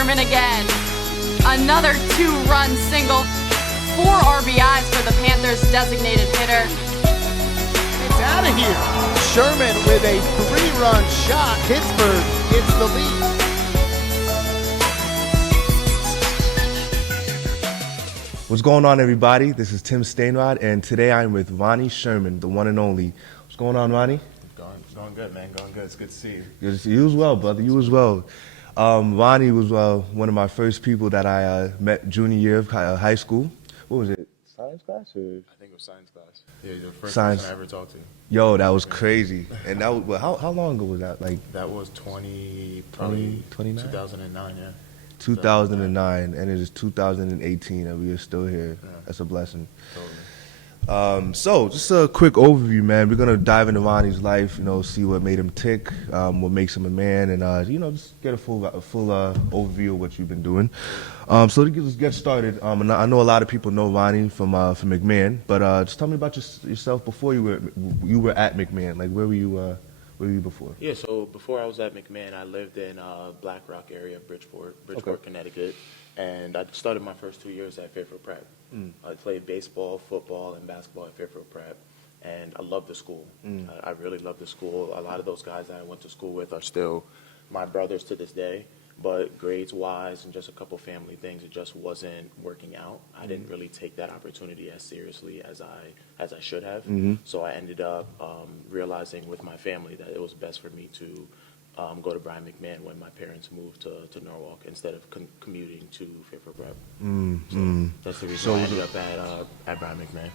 Sherman again. Another 2-run single, 4 RBIs for the Panthers' designated hitter. It's out of here. Sherman with a 3-run shot. Pittsburgh gets the lead. What's going on, everybody? This is Tim Stainrod, and today I'm with Ronnie Sherman, the one and only. What's going on, Ronnie? Going good, man. Going good. It's good to see you. Good to see you as well, brother. You as well. Ronnie was one of my first people that I met junior year of high school. What was it? Science class? Or? I think it was science class. Yeah, you're the first Science. person I ever talked to. Yo, that was crazy. And that was, well, how long ago was that? Like that was 29? 2009, yeah. 2009, and it is 2018, and we are still here. Yeah. That's a blessing. Totally. So just a quick overview, man. We're gonna dive into Ronnie's life, see what made him tick, what makes him a man, and just get a full overview of what you've been doing. So to get started, and I know a lot of people know Ronnie from McMahon, but just tell me about yourself before you were at McMahon. Like where were you before? Yeah, so before I was at McMahon, I lived in Black Rock area, Bridgeport, okay. Connecticut, and I started my first 2 years at Fairfield Prep. I played baseball, football, and basketball at Fairfield Prep, and I loved the school. I really loved the school. A lot of those guys that I went to school with are still my brothers to this day, but grades-wise and just a couple family things, it just wasn't working out. I didn't really take that opportunity as seriously as I should have. So I ended up realizing with my family that it was best for me to go to Brian McMahon when my parents moved to Norwalk instead of commuting to Fairfield Prep. So that's the reason I ended up at Brian McMahon.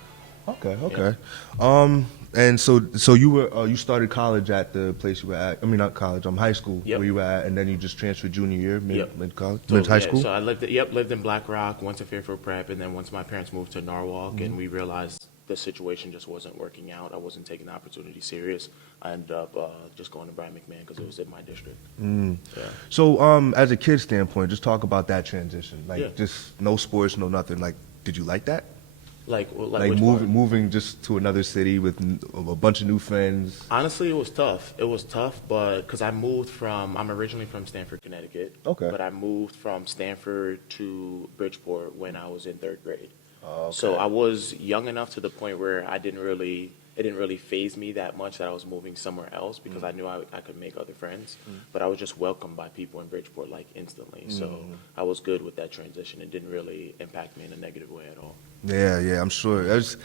Okay. Yeah. And so you started college at the place you were at. I mean, not college. High school. Yep. Where you were at, and then you just transferred junior year, mid college, So, high school. So I lived in Black Rock, went to Fairfield Prep, and then once my parents moved to Norwalk, and we realized the situation just wasn't working out. I wasn't taking the opportunity serious. I ended up just going to Brian McMahon because it was in my district. Yeah. So as a kid standpoint, just talk about that transition. Just no sports, no nothing. Like, did you like that? Like moving just to another city with a bunch of new friends. Honestly, it was tough. It was tough, but because I'm originally from Stamford, Connecticut. Okay. But I moved from Stamford to Bridgeport when I was in 3rd grade. Okay. So I was young enough to the point where it didn't really faze me that much that I was moving somewhere else because I knew I could make other friends. But I was just welcomed by people in Bridgeport like instantly. So I was good with that transition. It didn't really impact me in a negative way at all. Yeah, I'm sure. It's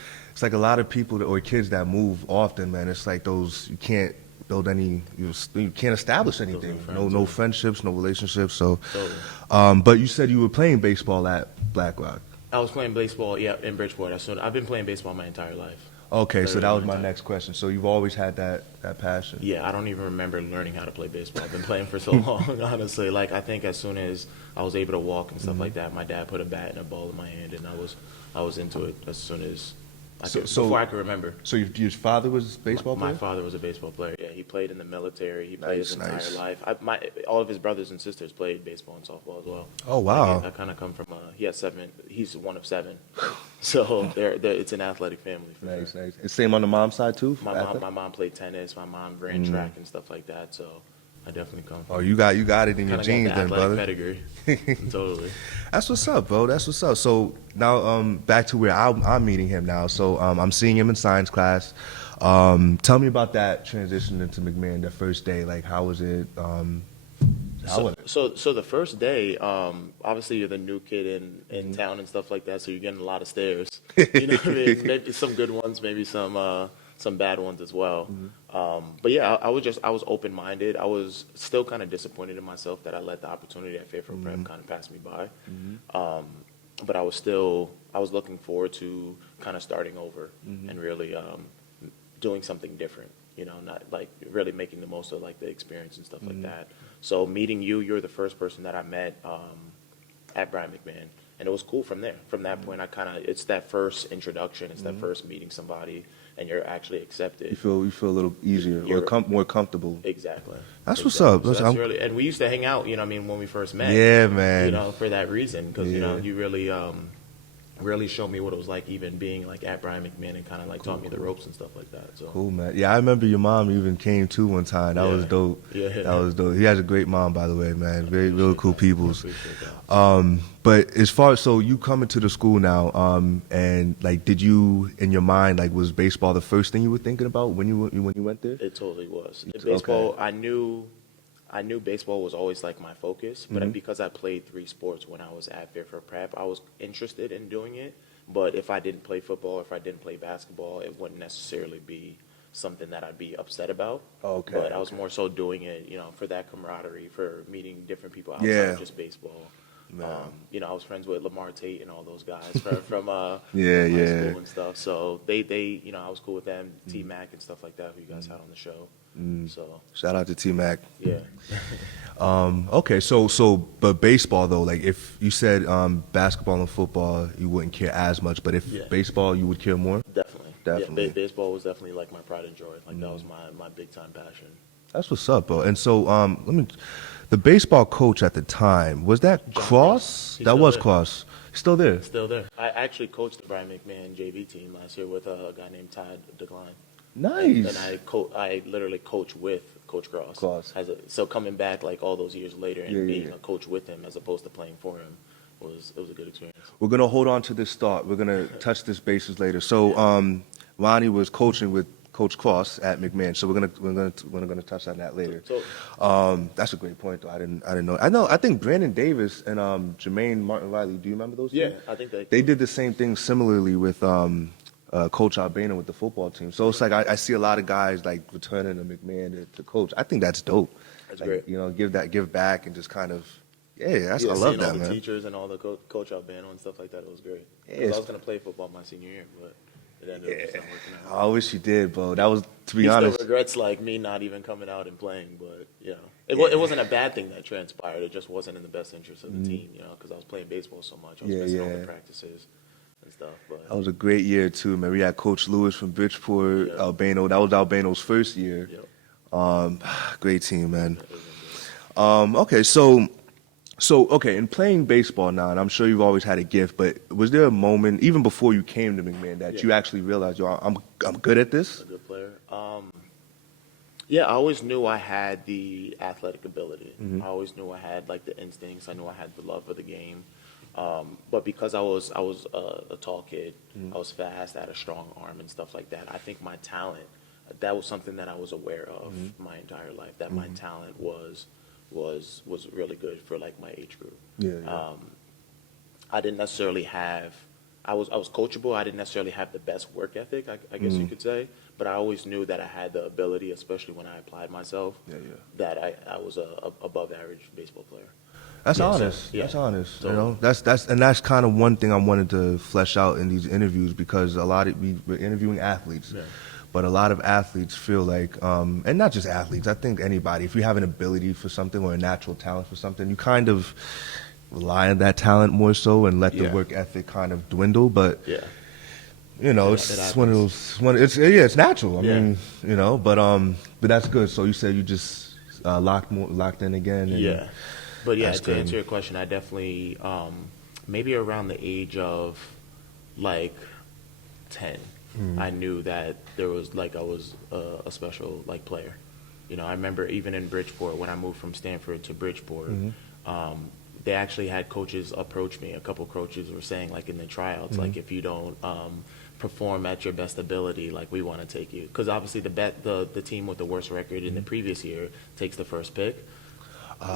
like a lot of people or kids that move often, man. It's like those you can't build any, you can't establish anything. No friendships, no relationships. So, Totally. But you said you were playing baseball at Black Rock. I was playing baseball, in Bridgeport. I've been playing baseball my entire life. Okay, so that was my next question. So you've always had that passion. Yeah, I don't even remember learning how to play baseball. I've been playing for so long, honestly. Like, I think as soon as I was able to walk and stuff like that, my dad put a bat and a ball in my hand, and I was into it as soon as before I could remember. So your father was a baseball player? My father was a baseball player. Yeah, he played in the military. He played his entire life. All of his brothers and sisters played baseball and softball as well. Oh wow! I kind of come from he has 7. He's one of 7, so it's an athletic family. Nice. And same on the mom's side too. My mom played tennis. My mom ran track and stuff like that. So I definitely come from. Oh, you got it in your genes, then, brother. Pedigree. Totally. That's what's up, bro. That's what's up. So now, back to where I'm meeting him now. So I'm seeing him in science class. Tell me about that transition into McMahon, the first day. Like, how was it? So the first day, obviously you're the new kid in town and stuff like that, so you're getting a lot of stares. You know what I mean? Maybe some good ones, maybe some bad ones as well. But yeah, I was open-minded. I was still kind of disappointed in myself that I let the opportunity at Fairfield Prep kind of pass me by. But I was looking forward to kind of starting over and really doing something different. Not like really making the most of like the experience and stuff like that. So meeting you're the first person that I met at Brian McMahon. And it was cool from there. From that point, it's that first introduction. It's that first meeting somebody, and you're actually accepted. You feel a little easier or more comfortable. Exactly. That's what's up. So that's really, and we used to hang out. When we first met. Yeah, man. For that reason, because you really really showed me what it was like even being like at Brian McMahon and kind of like taught me the ropes and stuff like that. So Cool, man. Yeah, I remember your mom even came too one time. That was dope. Yeah. That was dope. He has a great mom, by the way, man. Very, really cool peoples. Appreciate that. But as far as, so you coming to the school now, and like, did you, in your mind, like, was baseball the first thing you were thinking about when you went there? It totally was. Okay. Baseball, I knew baseball was always like my focus, but because I played 3 sports when I was at Fairfield Prep, I was interested in doing it. But if I didn't play football, if I didn't play basketball, it wouldn't necessarily be something that I'd be upset about. Okay. But I was more so doing it, for that camaraderie, for meeting different people outside Yeah. of just baseball. I was friends with Lamar Tate and all those guys from high Yeah. school and stuff. So they I was cool with them, T-Mac and stuff like that, who you guys had on the show. So Shout out to T-Mac. yeah. Okay, so but baseball though, like if you said basketball and football, you wouldn't care as much, but if baseball, you would care more. Definitely. Definitely. Yeah, baseball was definitely like my pride and joy. Like that was my big time passion. That's what's up, bro. And so the baseball coach at the time, was that Cross? He's That still was there. Cross. Still there. Still there. I actually coached the Brian McMahon JV team last year with a guy named Todd Decline. Nice. And I literally coach with Coach Cross. So coming back like all those years later and being a coach with him as opposed to playing for him was a good experience. We're gonna hold on to this thought. We're gonna touch this bases later. So Ronnie was coaching with Coach Cross at McMahon. So we're gonna touch on that later. That's a great point though. I didn't know. I think Brandon Davis and Jermaine Martin Riley. Do you remember those? Yeah, two? I think they did the same thing similarly with Coach Albano with the football team. So it's like I see a lot of guys like returning to McMahon to coach. I think that's dope. That's like, great. Give back and just kind of I love seeing that, all the man. teachers and all the Coach Albano and stuff like that. It was great. Yeah, I was gonna play football my senior year, but it ended up just not working out. I wish you did, bro. That was, to be He honest. still regrets like me not even coming out and playing, but it wasn't a bad thing that transpired. It just wasn't in the best interest of the team, because I was playing baseball so much. I was missing all the practices and stuff. But That was a great year too, man. We had Coach Lewis from Bridgeport, Albano. That was Albano's first year. Great team, man. Okay, so in playing baseball now, and I'm sure you've always had a gift, but was there a moment, even before you came to McMahon, that you actually realized, yo, I'm good at this? a good player. I always knew I had the athletic ability. I always knew I had like the instincts. I knew I had the love for the game. But because I was a tall kid, I was fast, I had a strong arm and stuff like that. I think my talent, that was something that I was aware of my entire life. That my talent was really good for like my age group. I didn't necessarily have. I was coachable. I didn't necessarily have the best work ethic, I guess you could say. But I always knew that I had the ability, especially when I applied myself, that I was a above average baseball player. That's honest. That's honest. That's kind of one thing I wanted to flesh out in these interviews, because we're interviewing athletes. But a lot of athletes feel like, and not just athletes, I think anybody, if you have an ability for something or a natural talent for something, you kind of rely on that talent more so and let the work ethic kind of dwindle. But it's one of those. It's natural. I mean, but that's good. So you said you just locked in again. And But to answer your question, I definitely maybe around the age of like 10. I knew that there was I was a special player. I remember even in Bridgeport, when I moved from Stanford to Bridgeport, they actually had coaches approach me. A couple coaches were saying in the tryouts, if you don't perform at your best ability, we want to take you, because obviously the team with the worst record in the previous year takes the first pick.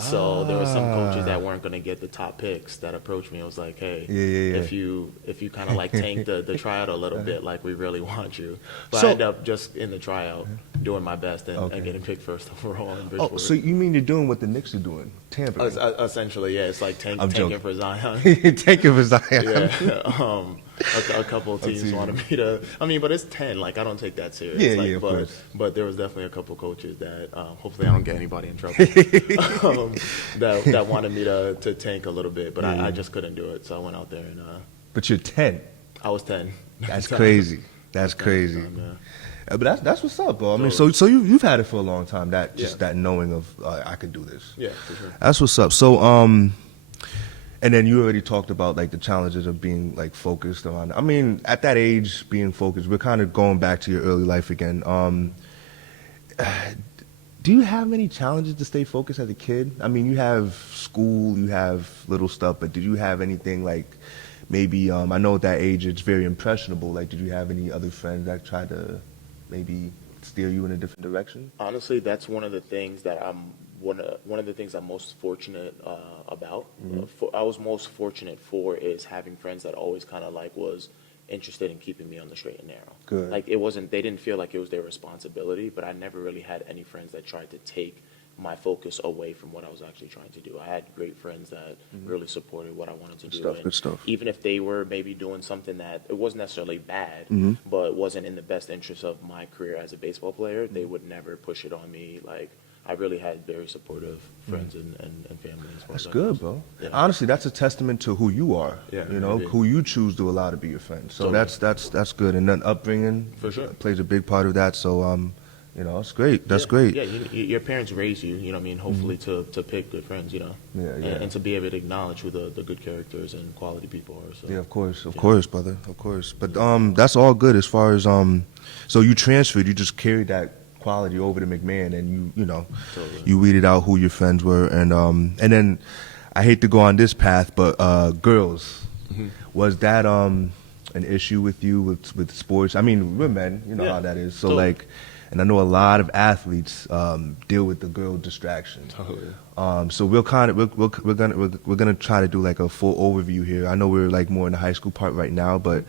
So there were some coaches that weren't going to get the top picks that approached me. I was like, hey, if you kind of tank the tryout a little bit, we really want you. But I ended up just in the tryout doing my best and getting picked first overall in Bridgeport. Oh, so you mean you're doing what the Knicks are doing, tampering? Essentially, it's like tanking for Zion. Tanking for Zion. A couple of teams wanted me to. But it's 10. I don't take that serious. Of course. But there was definitely a couple coaches that hopefully I don't get anybody in trouble. That wanted me to tank a little bit, but I just couldn't do it. So I went out there and. But you're 10. I was 10. That's crazy. That's crazy. But that's what's up, bro. I mean, so you've had it for a long time. That knowing of I could do this. Yeah, for sure. That's what's up. So And then you already talked about like the challenges of being like focused on. I mean, at that age, being focused, we're kind of going back to your early life again. Do you have any challenges to stay focused as a kid? I mean, you have school, you have little stuff, but did you have anything like maybe, I know at that age it's very impressionable, like did you have any other friends that tried to maybe steer you in a different direction? Honestly, that's one of the things that one of the things I'm most fortunate about. I was most fortunate for is having friends that always kind of like was interested in keeping me on the straight and narrow. Good. Like it wasn't, they didn't feel like it was their responsibility, but I never really had any friends that tried to take my focus away from what I was actually trying to do. I had great friends that really supported what I wanted to do. Good stuff. Even if they were maybe doing something that it wasn't necessarily bad, but wasn't in the best interest of my career as a baseball player, they would never push it on me. Like I really had very supportive friends and family. As far That's as good, bro. Yeah. Honestly, that's a testament to who you are. Yeah, you know, maybe. who you choose to allow to be your friend. So Totally. that's good. And then upbringing For sure. plays a big part of that. So you know, it's great. That's Yeah, great. Yeah, your parents raise you, you know what I mean, hopefully to pick good friends, you know. Yeah, yeah. And to be able to acknowledge who the good characters and quality people are. So. Yeah, of course, brother, of course. But that's all good as far as so you transferred, you just carried that quality over to McMahon, and you know, Totally. you weeded out who your friends were, and then I hate to go on this path, but girls, was that an issue with you with sports? I mean, we're men, you know Yeah, how that is. So totally. like, and I know a lot of athletes deal with the girl distraction. Totally. So we're gonna try to do like a full overview here. I know we're like more in the high school part right now, but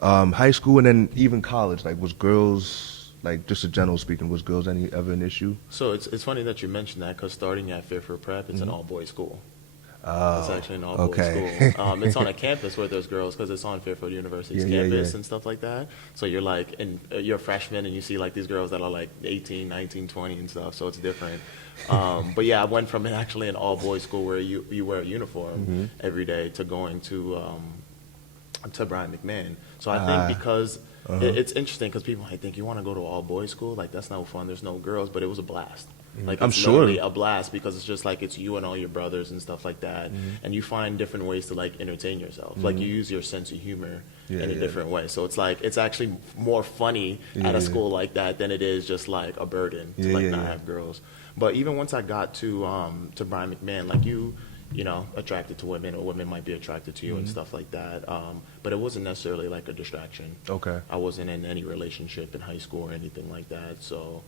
high school and then even college, like was girls, like just a general speaking, was girls ever an issue? So it's funny that you mentioned that because starting at Fairfield Prep, it's an all-boys school. Oh, It's actually an all-boys okay. school. It's on a campus where there's girls because it's on Fairfield University's campus and stuff like that. So you're like, you're a freshman and you see like these girls that are like 18, 19, 20 and stuff. So it's different. But yeah, I went from actually an all-boys school where you wear a uniform every day to going to Brian McMahon. So I think because it's interesting because people might think you want to go to all boys school, like that's no fun. There's no girls, but it was a blast. Like I'm it's sure. literally a blast because it's just like it's you and all your brothers and stuff like that, and you find different ways to like entertain yourself. Like you use your sense of humor in a different way. So it's like it's actually more funny at a school like that than it is just like a burden to not have girls. But even once I got to Brian McMahon, like you know, attracted to women, or women might be attracted to you and stuff like that. But it wasn't necessarily like a distraction. Okay. I wasn't in any relationship in high school or anything like that. So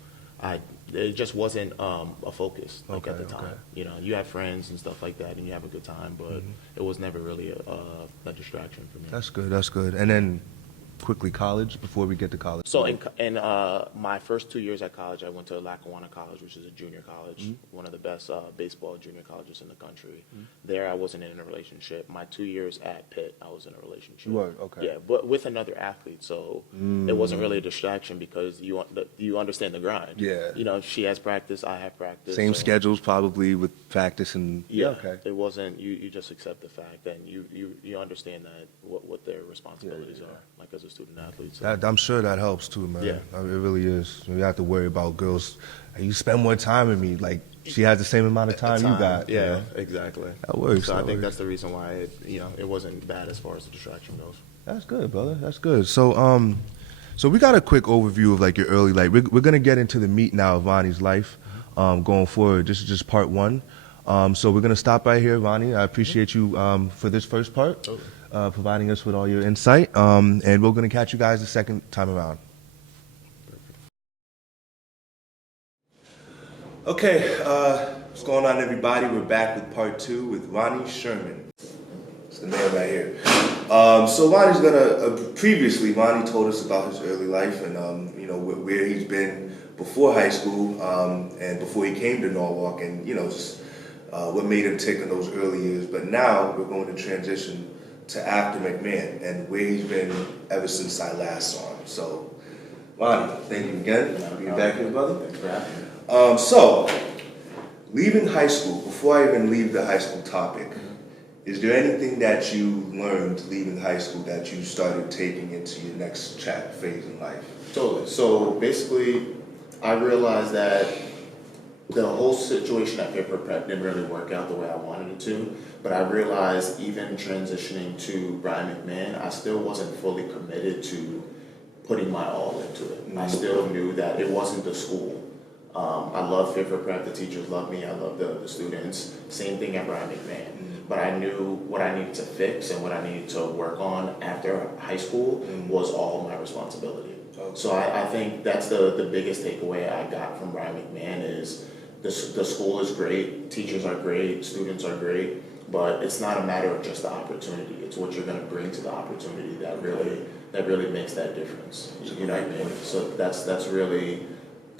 it just wasn't a focus at the time. Okay. You know, you have friends and stuff like that and you have a good time, but it was never really a distraction for me. That's good. And then quickly college before we get to college. So in my first 2 years at college, I went to Lackawanna College, which is a junior college, one of the best baseball junior colleges in the country. There, I wasn't in a relationship. My 2 years at Pitt, I was in a relationship. You were? Okay. Yeah, but with another athlete, so it wasn't really a distraction because you understand the grind. Yeah. You know, she has practice, I have practice. Same so- schedules probably with practice and Yeah, okay. it wasn't. You just accept the fact, and you understand that what their responsibilities are, like as a student athlete. So. I'm sure that helps too, man. Yeah. It really is. You have to worry about girls. You spend more time with me. Like she has the same amount of time you got. Yeah, you know? exactly. That works. So I that think works. that's the reason why it wasn't bad as far as the distraction goes. That's good, brother. That's good. So so we got a quick overview of like your early life. We're gonna get into the meat now of Ronnie's life, going forward. This is just part one. So we're gonna stop right here, Ronnie. I appreciate you for this first part. Providing us with all your insight, and we're going to catch you guys the second time around. Okay, what's going on, everybody? We're back with part two with Ronnie Sherman. It's the man right here. So Ronnie's gonna, previously, Ronnie told us about his early life and, you know, where he's been before high school and before he came to Norwalk and, you know, just what made him tick in those early years. But now we're going to transition to after McMahon and where he's been ever since I last saw him. So, Ronnie, thank you again for being back here, brother. Thanks for having me. So, leaving high school, before I even leave the high school topic, is there anything that you learned leaving high school that you started taking into your next phase in life? Totally. So basically, I realized that the whole situation at Paper Prep didn't really work out the way I wanted it to, but I realized even transitioning to Brian McMahon, I still wasn't fully committed to putting my all into it. I still knew that it wasn't the school. I love Fit for Prep, the teachers love me, I love the students. Same thing at Brian McMahon. But I knew what I needed to fix and what I needed to work on after high school was all my responsibility. So I think that's the biggest takeaway I got from Brian McMahon is the school is great, teachers are great, students are great, but it's not a matter of just the opportunity. It's what you're going to bring to the opportunity that really makes that difference. You know what I mean? So that's really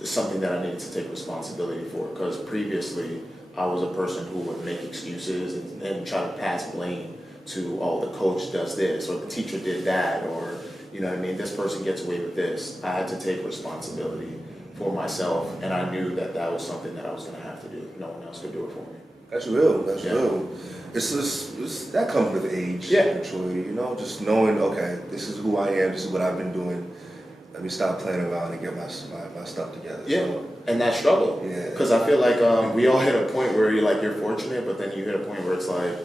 something that I needed to take responsibility for, because previously I was a person who would make excuses and try to pass blame to, oh, the coach does this or the teacher did that, or you know what I mean, this person gets away with this. I had to take responsibility for myself, and I knew that was something that I was going to have to do. No one else could do it for me. That's real. That's real. It's that comes with age, maturity. You know, just knowing, okay, this is who I am. This is what I've been doing. Let me stop playing around and get my stuff together. Yeah, so, and that struggle. Yeah. Because I feel like we all hit a point where you're fortunate, but then you hit a point where it's like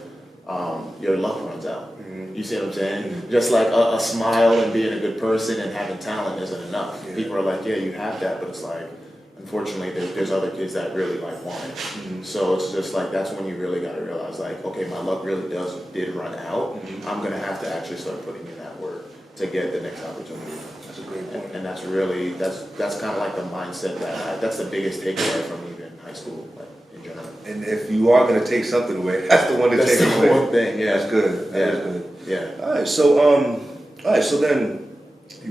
your luck runs out. Mm-hmm. You see what I'm saying? Mm-hmm. Just like a smile and being a good person and having talent isn't enough. Yeah. People are like, yeah, you have that, but it's like, unfortunately, there's other kids that really want it. Mm-hmm. So it's just like, that's when you really got to realize, like, okay, my luck really did run out. Mm-hmm. I'm going to have to actually start putting in that work to get the next opportunity. That's a great point. And that's really, that's kind of like the mindset that's the biggest takeaway from even high school, like, in general. And if you are going to take something away, that's the one to take away. That's the one thing, yeah. That's good. That is good. Yeah. All right, so then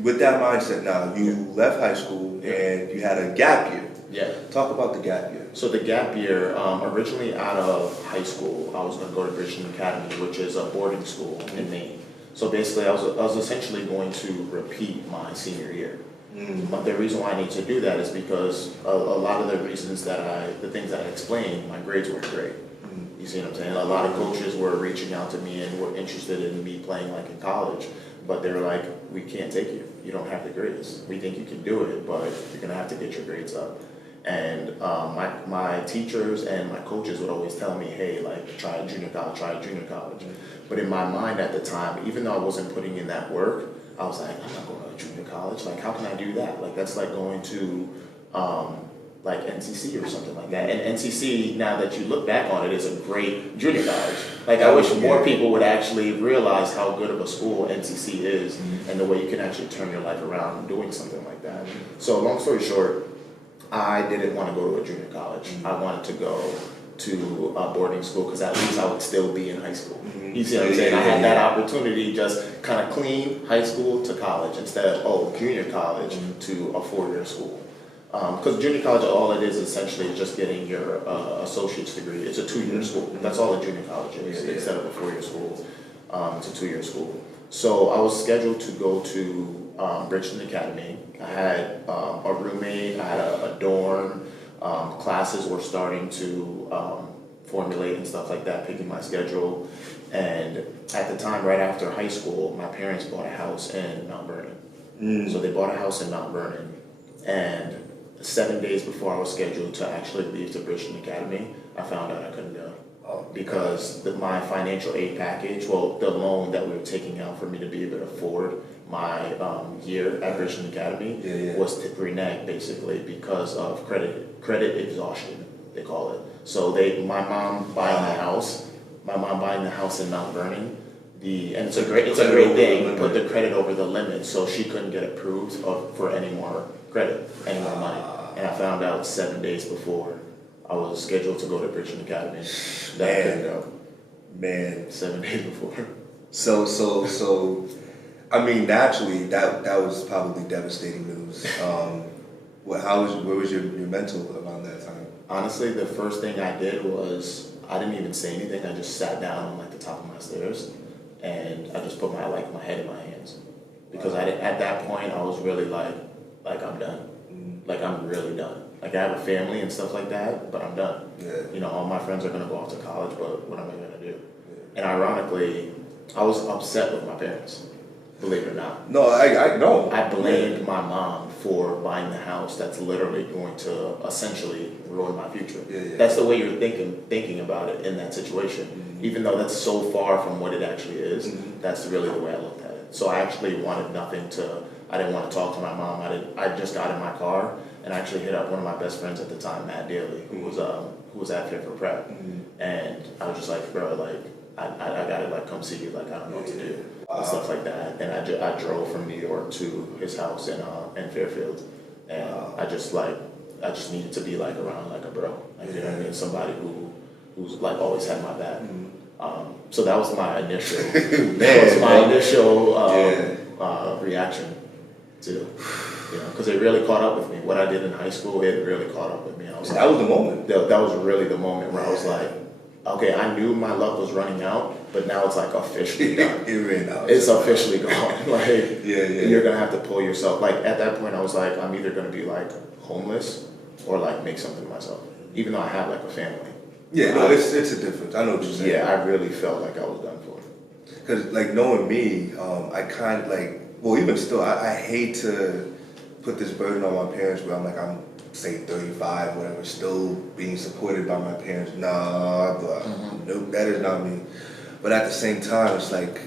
with that mindset now, you left high school and you had a gap year. Yeah. Talk about the gap year. So the gap year, originally out of high school, I was going to go to Bridgeton Academy, which is a boarding school in Maine. So basically, I was essentially going to repeat my senior year. But the reason why I need to do that is because a lot of the reasons the things that I explained, my grades weren't great. You see what I'm saying? A lot of coaches were reaching out to me and were interested in me playing like in college, but they were like, we can't take you. You don't have the grades. We think you can do it, but you're going to have to get your grades up. And my teachers and my coaches would always tell me, hey, like, try junior college. But in my mind at the time, even though I wasn't putting in that work, I was like, I'm not going to junior college. Like, how can I do that? Like, that's like going to like NCC or something like that. And NCC, now that you look back on it, is a great junior college. Like, I wish more people would actually realize how good of a school NCC is and the way you can actually turn your life around doing something like that. So long story short, I didn't want to go to a junior college. I wanted to go to a boarding school because at least I would still be in high school. You see what I'm saying? I had that opportunity, just kind of clean high school to college instead of, junior college to a 4-year school. Because junior college, all it is essentially just getting your associate's degree. It's a 2-year school. That's all a junior college is, instead of a 4-year school. It's a 2-year school. So I was scheduled to go to Bridgeton Academy. I had a roommate, I had a dorm, classes were starting to formulate and stuff like that, picking my schedule. And at the time, right after high school, my parents bought a house in Mount Vernon. So they bought a house in Mount Vernon, and 7 days before I was scheduled to actually leave to Bridgeton Academy, I found out I couldn't go. Because my financial aid package, the loan that we were taking out for me to be able to afford my year at Bridgeton Academy was reneged basically because of credit exhaustion, they call it. So my mom buying the house in Mount Vernon, and it's a great thing, put the credit over the limit, so she couldn't get approved for any more credit, any more money. And I found out 7 days before I was scheduled to go to Bridgeton Academy that I couldn't go. Man. 7 days before. So I mean, naturally, that was probably devastating news. Where was your mental around that time? Honestly, the first thing I did was I didn't even say anything. I just sat down on the top of my stairs, and I just put my head in my hands, because at that point I was really like I'm done. Like, I'm really done. Like, I have a family and stuff like that, but I'm done. Yeah. All my friends are gonna go off to college, but what am I gonna do? Yeah. And ironically, I was upset with my parents. Believe it or not. No, I know. I blamed my mom for buying the house that's literally going to essentially ruin my future. Yeah. That's the way you're thinking about it in that situation. Even though that's so far from what it actually is, that's really the way I looked at it. So I actually wanted I didn't want to talk to my mom. I just got in my car and actually hit up one of my best friends at the time, Matt Daly, who was at Fit for Prep. And I was just like, bro, like, I gotta like come see you, like I don't know what to do, and stuff like that. And I drove from New York to his house in Fairfield, and I just needed to be like around like a bro, like, you know what I mean, somebody who's like always had my back. So that was my initial reaction to, you know, because it really caught up with me. What I did in high school, it really caught up with me. I was that was the moment. That was really the moment where I was like, okay, I knew my luck was running out, but now it's like officially done. It ran out. It's officially gone. Like, yeah. You're gonna have to pull yourself. Like at that point, I was like, I'm either gonna be like homeless or like make something of myself, even though I have like a family. Yeah, no, it's a difference. I know what you're saying. Yeah, I really felt like I was done for. Because like knowing me, I kind of like, well, even still, I hate to put this burden on my parents where I'm say 35, whatever, still being supported by my parents. Nah, nope, that is not me. But at the same time, it's like,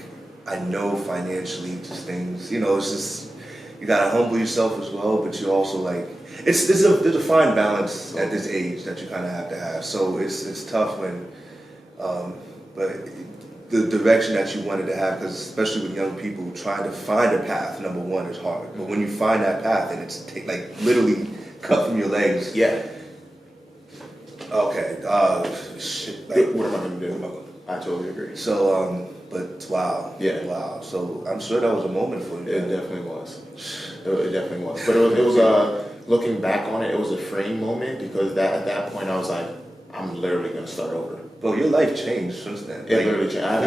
I know financially just things, you know, it's just, you gotta humble yourself as well, but you also like, there's a fine balance at this age that you kind of have to have. So it's tough when, but the direction that you wanted to have, because especially with young people, trying to find a path, number one, is hard. But when you find that path and it's like literally cut from your legs. Yeah. Okay. Shit. Like, What am I gonna do? I totally agree. So, but wow. Yeah. Wow. So I'm sure that was a moment for you. It definitely was. It definitely was. But it was looking back on it, it was a freeing moment because at that point I was like, I'm literally gonna start over. Bro, your life changed since then. It literally changed. I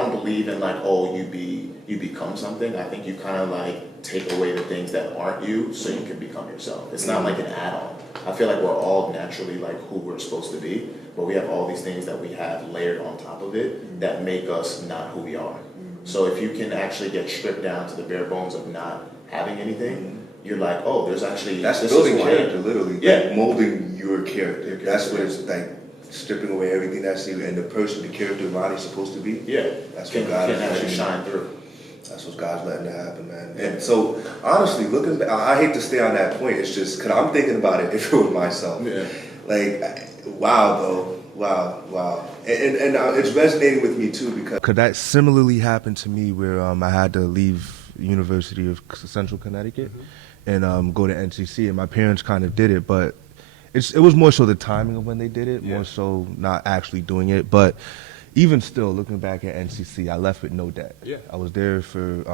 don't believe in like, oh, you become something. I think you kind of like take away the things that aren't you so you can become yourself. It's not like an add-on. I feel like we're all naturally like who we're supposed to be, but we have all these things that we have layered on top of it that make us not who we are. So if you can actually get stripped down to the bare bones of not having anything, you're like, oh, there's actually that's this building is who I am. character, literally. Yeah. Like molding your character. That's what it's like, stripping away everything that's you and the person, the character Ronnie's supposed to be. Yeah. That's Can what God is actually letting shine through. That's what God's letting it happen, man. And so, honestly, looking, I hate to stay on that point. It's just because I'm thinking about it if it was myself. Yeah. Like, wow, though. Wow. And it's resonating with me too because that similarly happened to me where I had to leave University of Central Connecticut and go to NCC, and my parents kind of did it, but it was more so the timing of when they did it, more so not actually doing it. But even still, looking back at NCC, I left with no debt. Yeah. I was there for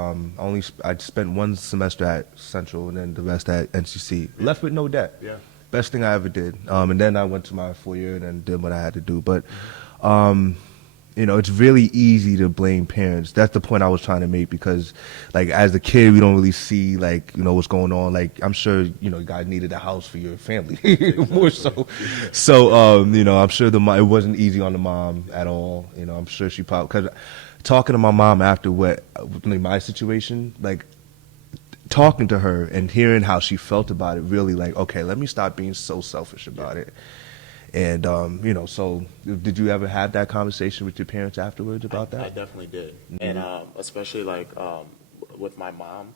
I spent one semester at Central and then the rest at NCC. Yeah. Left with no debt. Yeah. Best thing I ever did. And then I went to my 4-year and then did what I had to do. But it's really easy to blame parents. That's the point I was trying to make because, like, as a kid, we don't really see, like, what's going on. Like, I'm sure, you guys needed a house for your family more so. So, I'm sure it wasn't easy on the mom at all. I'm sure she probably, because talking to my mom after my situation, like, talking to her and hearing how she felt about it, really like, okay, let me stop being so selfish about it. And, so did you ever have that conversation with your parents afterwards about that? I definitely did. Mm-hmm. And especially like with my mom,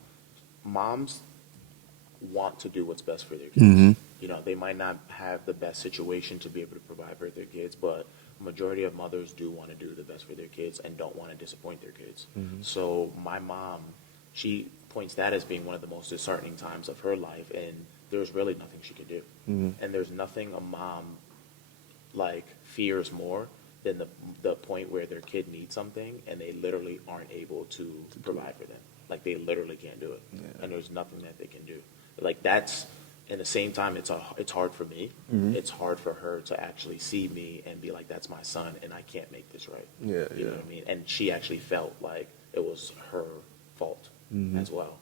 moms want to do what's best for their kids. Mm-hmm. They might not have the best situation to be able to provide for their kids, but a majority of mothers do want to do the best for their kids and don't want to disappoint their kids. Mm-hmm. So my mom, she points that as being one of the most disheartening times of her life, and there's really nothing she can do. Mm-hmm. And there's nothing a mom like fears more than the point where their kid needs something and they literally aren't able to provide for them. Like they literally can't do it, and there's nothing that they can do. Like that's, in the same time, it's hard for me. Mm-hmm. It's hard for her to actually see me and be like, that's my son, and I can't make this right. You know what I mean? And she actually felt like it was her fault as well.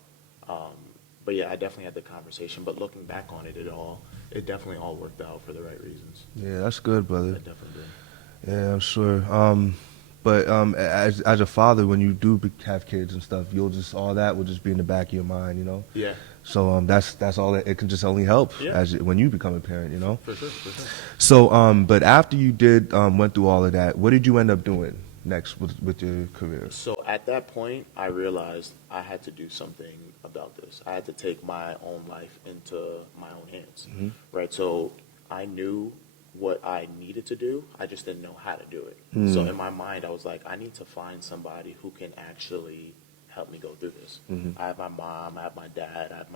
But yeah, I definitely had the conversation. But looking back on it, it definitely all worked out for the right reasons. Yeah, that's good, brother. It definitely did. Yeah, I'm sure. But as a father, when you do have kids and stuff, all that will just be in the back of your mind, you know. Yeah. So that's all. It can just only help when you become a parent, you know. For sure, for sure. So but after you went through all of that, what did you end up doing next with your career? So at that point, I realized I had to do something about this. I had to take my own life into my own hands, right? So I knew what I needed to do. I just didn't know how to do it. So in my mind, I was like, I need to find somebody who can actually help me go through this. I have my mom, I have my dad, I have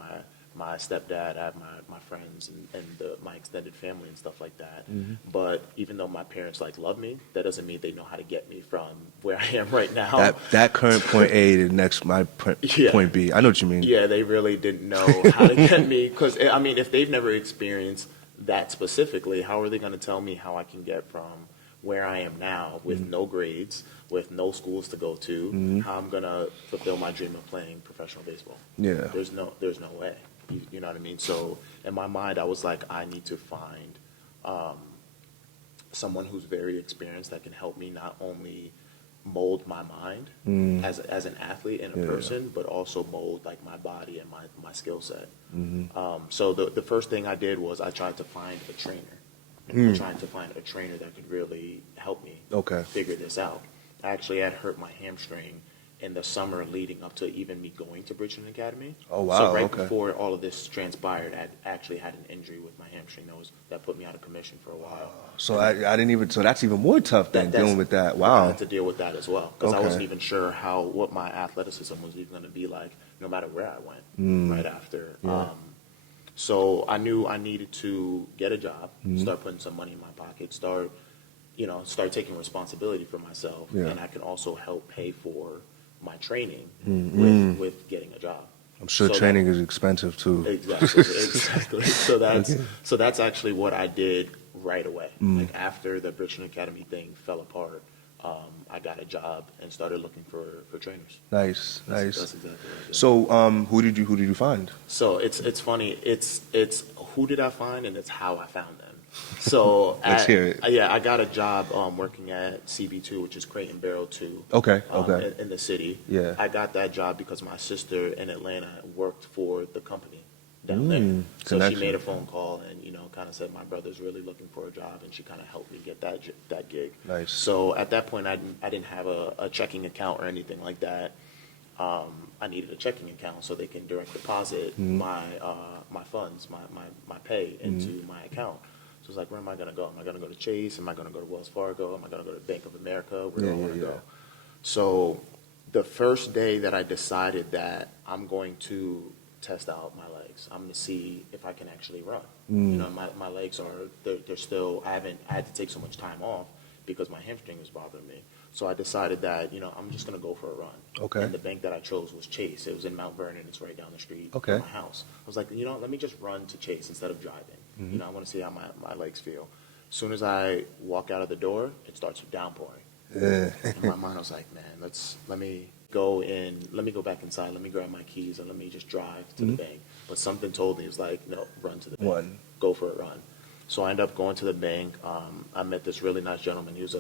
my stepdad, I have my friends and my extended family and stuff like that. But even though my parents love me, that doesn't mean they know how to get me from where I am right now. That current point A to point B. I know what you mean. Yeah, they really didn't know how to get me because I mean, if they've never experienced that specifically, how are they going to tell me how I can get from where I am now with no grades, with no schools to go to, how I'm going to fulfill my dream of playing professional baseball? Yeah. There's no way. You know what I mean? So in my mind, I was like, I need to find someone who's very experienced that can help me not only mold my mind as an athlete and a person, but also mold my body and my skill set. So the first thing I did was I tried to find a trainer. I tried to find a trainer that could really help me figure this out. I actually had hurt my hamstring in the summer leading up to even me going to Bridgeton Academy. Oh, wow. So right before all of this transpired, I actually had an injury with my hamstring that put me out of commission for a while. So I didn't even. So that's even more tough than dealing with that. Wow. I had to deal with that as well because I wasn't even sure what my athleticism was even going to be like, no matter where I went right after. Yeah. So I knew I needed to get a job, start putting some money in my pocket, start taking responsibility for myself, and I can also help pay for my training with getting a job. I'm sure training is expensive too. Exactly. So that's actually what I did right away. After the Bridgeton Academy thing fell apart, I got a job and started looking for trainers. Nice. That's exactly what I did. So who did you find? So it's funny. It's who did I find and it's how I found them. So Let's hear it. I got a job working at CB2, which is Crate and Barrel 2. Okay. In the city. Yeah. I got that job because my sister in Atlanta worked for the company down there. So she made a phone call and kind of said my brother's really looking for a job, and she kind of helped me get that gig. Nice. So at that point, I didn't have a checking account or anything like that. I needed a checking account so they can direct deposit my funds, my pay into my account. So it's like, where am I going to go? Am I going to go to Chase? Am I going to go to Wells Fargo? Am I going to go to Bank of America? Where do I want to go? So the first day that I decided that I'm going to test out my legs, I'm going to see if I can actually run. My legs they're still, I had to take so much time off because my hamstring was bothering me. So I decided that, I'm just going to go for a run. Okay. And the bank that I chose was Chase. It was in Mount Vernon. It's right down the street Okay. from my house. I was like, let me just run to Chase instead of driving. I want to see how my legs feel. As soon as I walk out of the door, it starts downpouring. In my mind, I was like, man, let me go back inside. Let me grab my keys and let me just drive to the bank. But something told me, it was like, no, run to the bank. Go for a run. So I ended up going to the bank. I met this really nice gentleman. He was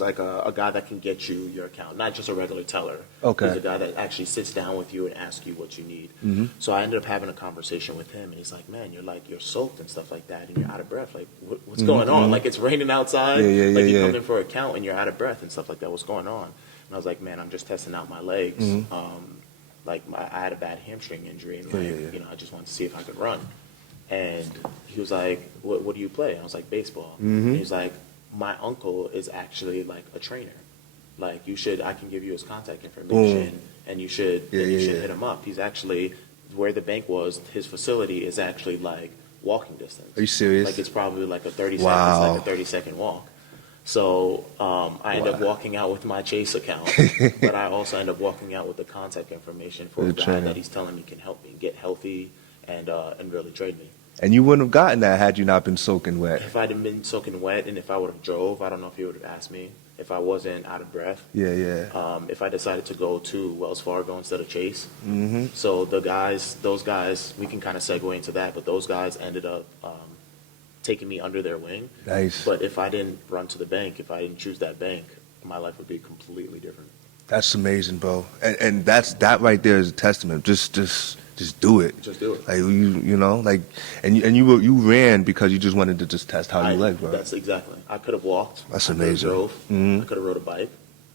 like a guy that can get you your account, not just a regular teller. Okay. He's a guy that actually sits down with you and asks you what you need. So I ended up having a conversation with him, and he's like, man, you're soaked and stuff like that, and you're out of breath. Like, what's going on? Like, it's raining outside. You come in for a count, and you're out of breath and stuff like that. What's going on? And I was like, man, I'm just testing out my legs. I had a bad hamstring injury, and I just wanted to see if I could run. And he was like, what do you play? And I was like, baseball. And he was like, my uncle is actually like a trainer. Like, I can give you his contact information, and you should hit him up. He's actually, where the bank was, his facility is actually like walking distance. Are you serious? Like, it's probably like a 30-second walk. So I ended up walking out with my Chase account, but I also ended up walking out with the contact information for a guy that he's telling me can help me get healthy and really trade me. And you wouldn't have gotten that had you not been soaking wet. If I'd have been soaking wet and if I would have drove, I don't know if he would have asked me if I wasn't out of breath. If I decided to go to Wells Fargo instead of Chase. So those guys, we can kind of segue into that, but those guys ended up taking me under their wing. Nice. But if I didn't run to the bank, if I didn't choose that bank, my life would be completely different. That's amazing, bro. And that right there is a testament. Just do it. Just do it. Like you know, like and you ran because you just wanted to just test how you like, bro. That's exactly. I could have walked. That's I could have amazing. drove. Mhm. I could have rode a bike,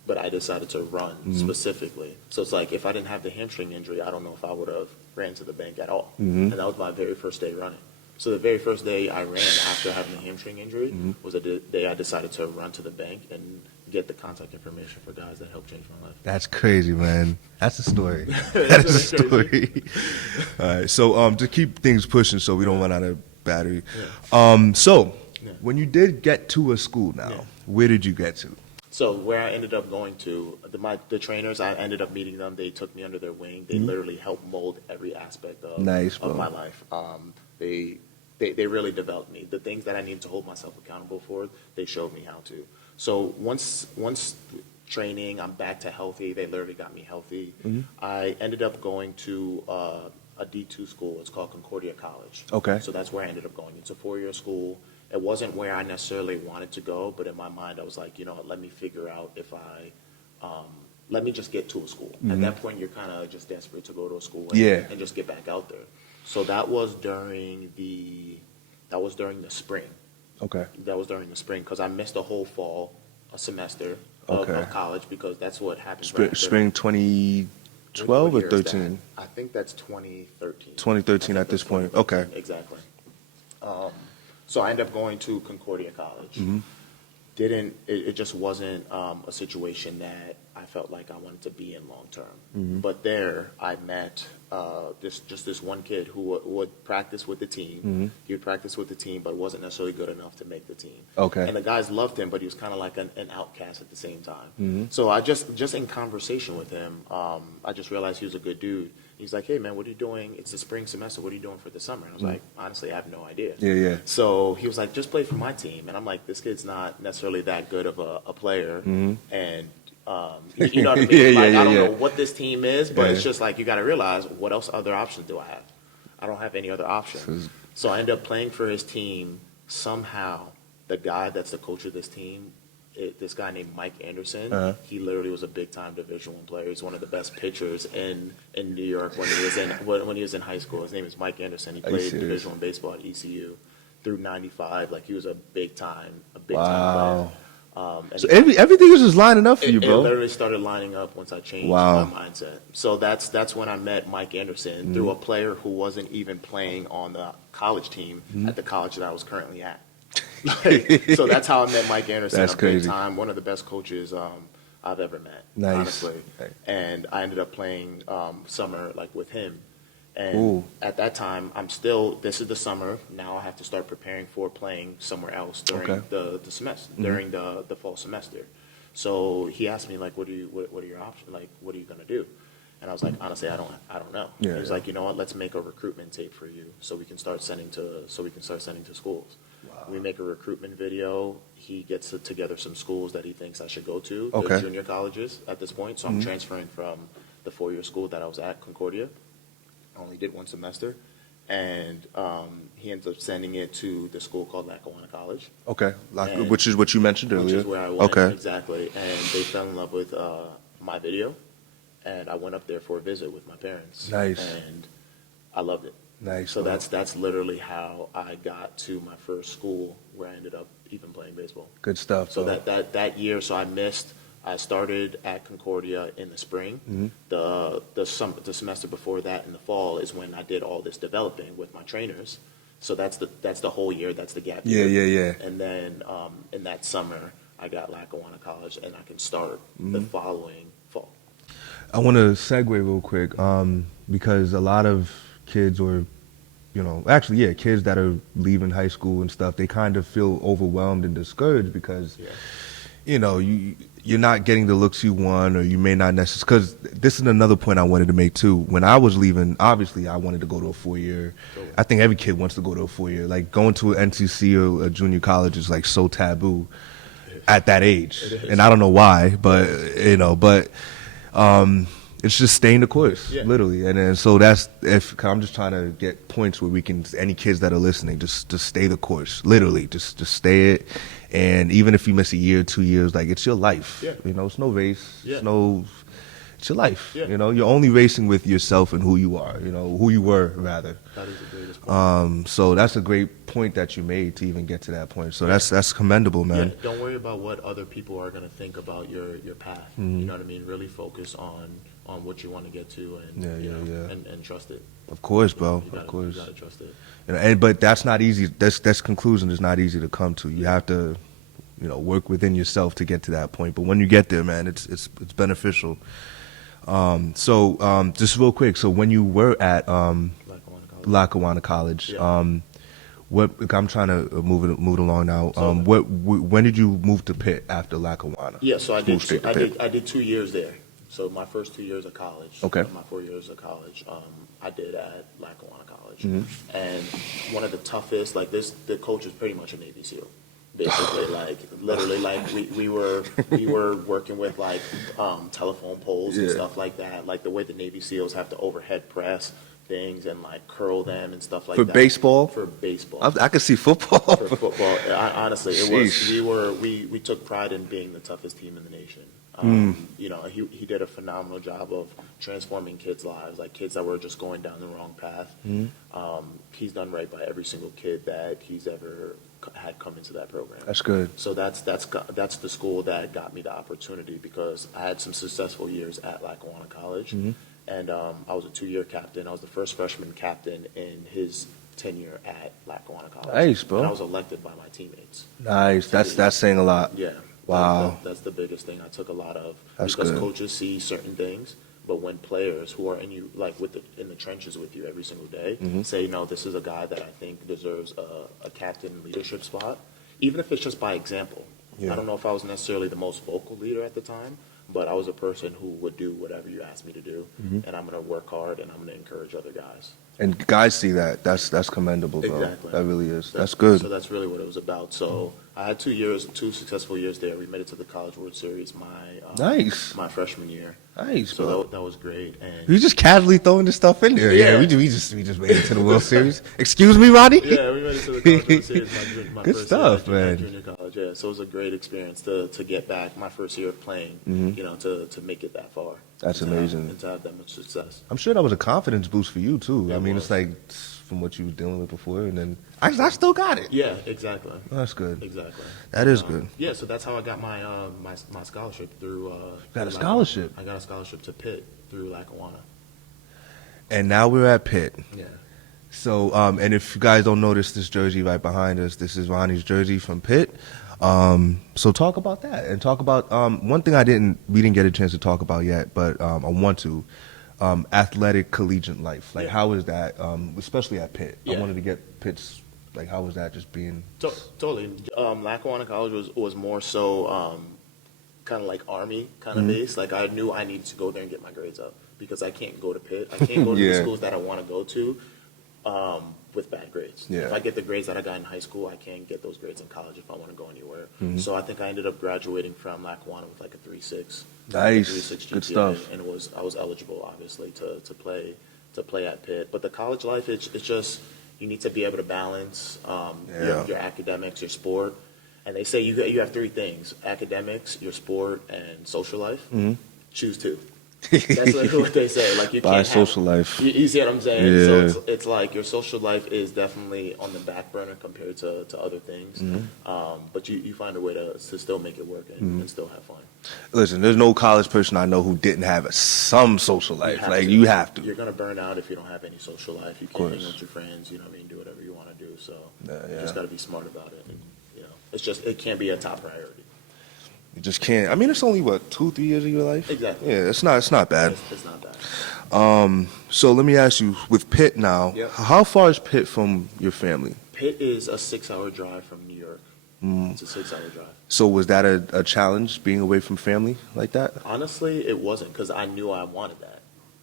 but I decided to run specifically. So it's like if I didn't have the hamstring injury, I don't know if I would have ran to the bank at all. And that was my very first day running. So the very first day I ran after having a hamstring injury was the day I decided to run to the bank and get the contact information for guys that helped change my life. That's crazy, man. That's a story. That's a story. All right, so to keep things pushing, so we don't run out of battery. So when you did get to a school now, where did you get to? So where I ended up going to, the trainers, I ended up meeting them. They took me under their wing. They literally helped mold every aspect of my life. They really developed me. The things that I needed to hold myself accountable for, they showed me how to. So once training, I'm back to healthy. They literally got me healthy. I ended up going to a D2 school. It's called Concordia College. Okay. So that's where I ended up going. It's a 4-year school. It wasn't where I necessarily wanted to go, but in my mind, I was like, you know what, let me figure out if let me just get to a school. At that point, you're kind of just desperate to go to a school and just get back out there. So that was during the spring. Okay. That was during the spring because I missed a whole fall, a semester of college because that's what happened. Spring 2012 or 13? I think that's 2013. 2013 at this point. Okay. Exactly. So I ended up going to Concordia College. It just wasn't a situation that I felt like I wanted to be in long term. But there I met this one kid who would practice with the team. He would practice with the team, but wasn't necessarily good enough to make the team. Okay. And the guys loved him, but he was kind of like an outcast at the same time. So I just in conversation with him, I just realized he was a good dude. He's like, hey, man, what are you doing? It's the spring semester. What are you doing for the summer? And I was like, honestly, I have no idea. Yeah. So he was like, just play for my team. And I'm like, this kid's not necessarily that good of a player. And you know what I mean? I don't know what this team is, but it's just like you got to realize what else other options do I have? I don't have any other options. So I ended up playing for his team. Somehow, the guy that's the coach of this team, this guy named Mike Anderson, he literally was a big-time Division I player. He's one of the best pitchers in New York when he was in high school. His name is Mike Anderson. He played Division I baseball at ECU through '95. Like he was a big-time player. So everything was just lining up for you, bro. It literally started lining up once I changed my mindset. So that's when I met Mike Anderson through a player who wasn't even playing on the college team at the college that I was currently at. So that's how I met Mike Anderson. That's crazy. Big time, one of the best coaches I've ever met. Nice. Honestly. And I ended up playing summer with him. And at that time, this is the summer. Now I have to start preparing for playing somewhere else during the semester, during the fall semester. So he asked me, what are your options? What are you going to do? And I was like, honestly, I don't know. He was like, you know what, let's make a recruitment tape for you so we can start sending to schools. Wow. We make a recruitment video. He gets together some schools that he thinks I should go to, the junior colleges at this point. So I'm transferring from the 4-year school that I was at, Concordia. I only did one semester. And he ends up sending it to the school called Lackawanna College. Okay, which is what you mentioned earlier. Which is where I went, exactly. And they fell in love with my video. And I went up there for a visit with my parents. Nice. And I loved it. Nice. So that's literally how I got to my first school where I ended up even playing baseball. Good stuff. So that year, so I started at Concordia in the spring. The semester before that in the fall is when I did all this developing with my trainers. So that's the whole year. That's the gap year. Yeah. And then in that summer, I got Lackawanna College, and I can start the following fall. I want to segue real quick because a lot of kids kids that are leaving high school and stuff, they kind of feel overwhelmed and discouraged because, you're not getting the looks you want, or you may not necessarily, because this is another point I wanted to make too. When I was leaving, obviously I wanted to go to a 4-year. I think every kid wants to go to a 4-year. Like going to an NCC or a junior college is like so taboo at that age. And I don't know why, but It's just staying the course, Yeah. literally. And then so that's if I'm just trying to get points where we can, any kids that are listening, just stay the course, literally, just stay it. And even if you miss a year, 2 years, like it's your life. Yeah. You know, it's no race. Yeah. It's your life. Yeah. You know, you're only racing with yourself and who you are. You know, who you were rather. That is the greatest point. So that's a great point that you made to even get to that point. So that's commendable, man. Yeah, don't worry about what other people are going to think about your path. Mm-hmm. You know what I mean? Really focus on what you want to get to and and trust it. Of course, bro. You Of course. You got to trust it. You know, but that's not easy. That's conclusion is not easy to come to. You have to, you know, work within yourself to get to that point. But when you get there, man, it's beneficial. So just real quick. So when you were at Lackawanna College, Yeah. what I'm trying to move it along now. So- When did you move to Pitt after Lackawanna? Yeah, so I Move did. straight to I Pitt. did. I did 2 years there. So my first 2 years of college. Okay. My 4 years of college. I did at Lackawanna College, Mm-hmm. and one of the toughest. Like this, the coach was pretty much a Navy SEAL. Basically, like literally, like we were working with like telephone poles and Yeah. stuff like that. Like the way the Navy SEALs have to overhead press things and like curl them and stuff like For that. baseball? For baseball. I could see football. For football, honestly, it was. Sheesh. We took pride in being the toughest team in the nation. You know, he did a phenomenal job of transforming kids' lives, like kids that were just going down the wrong path. He's done right by every single kid that he's ever had come into that program. That's good. So that's the school that got me the opportunity because I had some successful years at Lackawanna College, and I was a 2-year captain. I was the first freshman captain in his tenure at Lackawanna College. Nice, bro. And I was elected by my teammates. Nice. That's saying a lot. Yeah. Wow. That's the biggest thing I took a lot of. That's because good. coaches see certain things, but when players who are in you, like in the trenches with you every single day, say, no, this is a guy that I think deserves a captain leadership spot, even if it's just by example. Yeah. I don't know if I was necessarily the most vocal leader at the time, but I was a person who would do whatever you asked me to do, and I'm going to work hard and I'm going to encourage other guys. And guys see that. That's commendable, bro. Exactly. That really is. That's good. So that's really what it was about. So I had 2 successful years there. We made it to the College World Series Nice. my freshman year. Nice, So bro. that was great. And You just casually throwing this stuff in there. Yeah. We just made it to the World Series. Excuse me, Ronnie? yeah, we made it to the College World Series my Good first stuff, year at man. junior college. Yeah, so it was a great experience to get back my first year of playing. You know, to make it that far. That's and to amazing. and to have that much success. I'm sure that was a confidence boost for you too. Yeah, I it mean, was. it's like from what you were dealing with before, and then I still got it. Yeah, exactly. That's good. Exactly. That is good. Yeah, so that's how I got my my scholarship through. Got a through scholarship? I got a scholarship to Pitt through Lackawanna. And now we're at Pitt. Yeah. So, and if you guys don't notice this jersey right behind us, this is Ronnie's jersey from Pitt. So talk about that and talk about one thing we didn't get a chance to talk about yet, but I want to. Athletic collegiate life. Like, Yeah. how is that, especially at Pitt? I Yeah. wanted to get Pitt's, like, how was that just being? Totally. Lackawanna College was more so kind of like Army kind of based. Like I knew I needed to go there and get my grades up because I can't go to Pitt. I can't go to Yeah. the schools that I want to go to with bad grades. Yeah. If I get the grades that I got in high school, I can't get those grades in college if I want to go anywhere. So I think I ended up graduating from Lackawanna with like a 3.6. Nice. 3.6 Good GPA, stuff. And I was eligible obviously to play at Pitt. But the college life, it's just you need to be able to balance your academics, your sport. And they say you have three things: academics, your sport, and social life. Choose two. That's like what they say. Like you By can't social life. You see what I'm saying? Yeah. So it's like your social life is definitely on the back burner compared to other things. But you find a way to still make it work and still have fun. Listen, there's no college person I know who didn't have some social life. You have to. You're gonna burn out if you don't have any social life. You can't hang with your friends. You know what I mean? Do whatever you want to do. So you just got to be smart about it. And, it can't be a top priority. You just can't. I mean, it's only, 2-3 years of your life? Exactly. Yeah, it's not bad. It's not bad. So let me ask you, with Pitt now, Yep. how far is Pitt from your family? Pitt is a 6-hour drive from New York. It's a 6-hour drive. So was that a challenge, being away from family like that? Honestly, it wasn't because I knew I wanted that.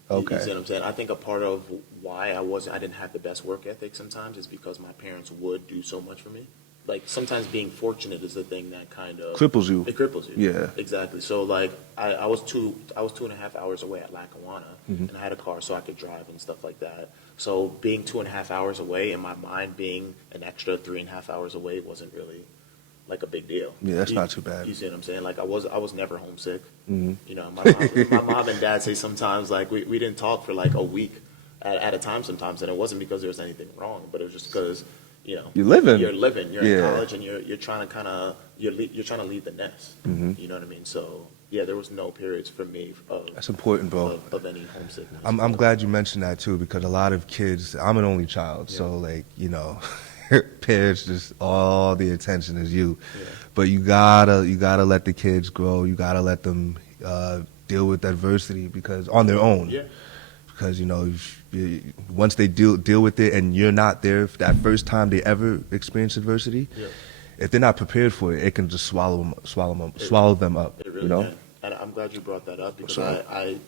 Okay. You see what I'm saying? I think a part of why I didn't have the best work ethic sometimes is because my parents would do so much for me. like sometimes being fortunate is the thing that kind of Cripples you. It cripples you. Yeah. Exactly. So like I was 2.5 hours away at Lackawanna, Mm-hmm. and I had a car so I could drive and stuff like that. So being 2.5 hours away, in my mind, being an extra 3.5 hours away wasn't really like a big deal. Yeah, that's not too bad. You see what I'm saying? Like I was never homesick. Mm-hmm. You know, my mom and dad say sometimes like we didn't talk for like a week at a time sometimes, and it wasn't because there was anything wrong, but it was just because you're living, you're in college, and you're trying to kind of you're trying to leave the nest. Mm-hmm. You know what I mean? So yeah, there was no periods for me of That's important, bro. of any homesickness. I'm glad you mentioned that too, because a lot of kids, I'm an only child, so like, parents just all the attention is you. Yeah. But you gotta let the kids grow. You gotta let them deal with adversity because on their own. Yeah. Because once they deal with it, and you're not there that first time they ever experience adversity, Yeah. if they're not prepared for it, it can just swallow them up. It really can. And I'm glad you brought that up because